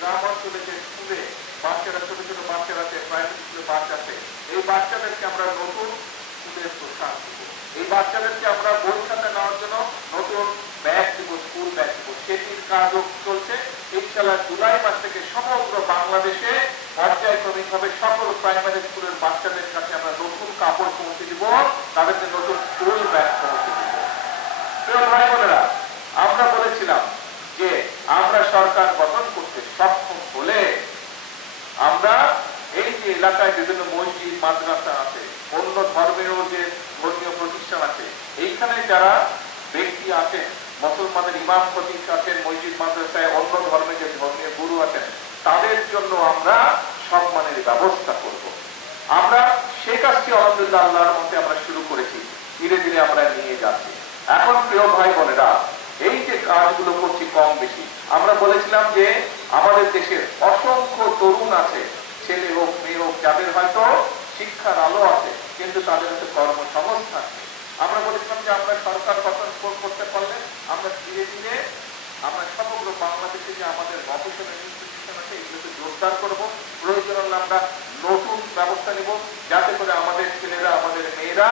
গ্রাম অঞ্চলে যে স্কুলে বাচ্চারা, ছোট ছোট বাচ্চারা আছে, প্রাইমারি স্কুলে বাচ্চা আছে, এই বাচ্চাদেরকে আমরা নতুন স্কুলের পোশাক দিব। এই বাচ্চাদেরকে আমরা বই খাতা নেওয়ার জন্য নতুন ব্যাগ দিব, স্কুল ব্যাগ দিব। সেটির কাজও চলছে। ইনশাআল্লাহ জুলাই মাস থেকে সমগ্র বাংলাদেশে পর্যায়ক্রমিকভাবে সকল প্রাইমারি স্কুলের বাচ্চাদের কাছে আমরা নতুন কাপড় পৌঁছে দিব, তাদেরকে নতুন স্কুল ব্যাগ পৌঁছে দিব। প্রিয় ভাই বোনেরা, আমরা বলেছিলাম যে আমরা সরকার গঠন করতে সক্ষম হলে আমরা এই যে এলাকায় বিভিন্ন মসজিদ, মাদ্রাসা আছে, অন্য ধর্মের যে ধর্মীয় প্রতিষ্ঠান আছে, এইখানে যারা ব্যক্তি আছেন, মুসলমানের ইমাম খতিব আছেন, মসজিদ মাদ্রাসায় অন্য ধর্মের যে ধর্মীয় গুরু আছেন, তাদের জন্য আমরা সম্মানের ব্যবস্থা করব। আমরা সে কাজটি আলহামদুলিল্লাহ আল্লাহর মতে আমরা শুরু করেছি, ধীরে ধীরে আমরা নিয়ে যাচ্ছি। এখন প্রিয় ভাই বোনেরা, এই যে কাজগুলো করছি কম বেশি, আমরা বলেছিলাম যে আমাদের দেশের অসংখ্য তরুণ আছে, ছেলে হোক মেয়ে হোক, যাদের হয়তো শিক্ষার আলো আছে কিন্তু তাদের হয়তো কর্মসংস্থান নেই। আমরা বলেছিলাম যে আমরা সরকার গঠন করতে পারলে আমরা ধীরে ধীরে আমরা সমগ্র বাংলাদেশে যে আমাদের গবেষণা ইনস্টিটিউশন আছে এগুলোকে জোরদার করবো। প্রয়োজন হলে আমরা নতুন ব্যবস্থা নিব, যাতে করে আমাদের ছেলেরা, আমাদের মেয়েরা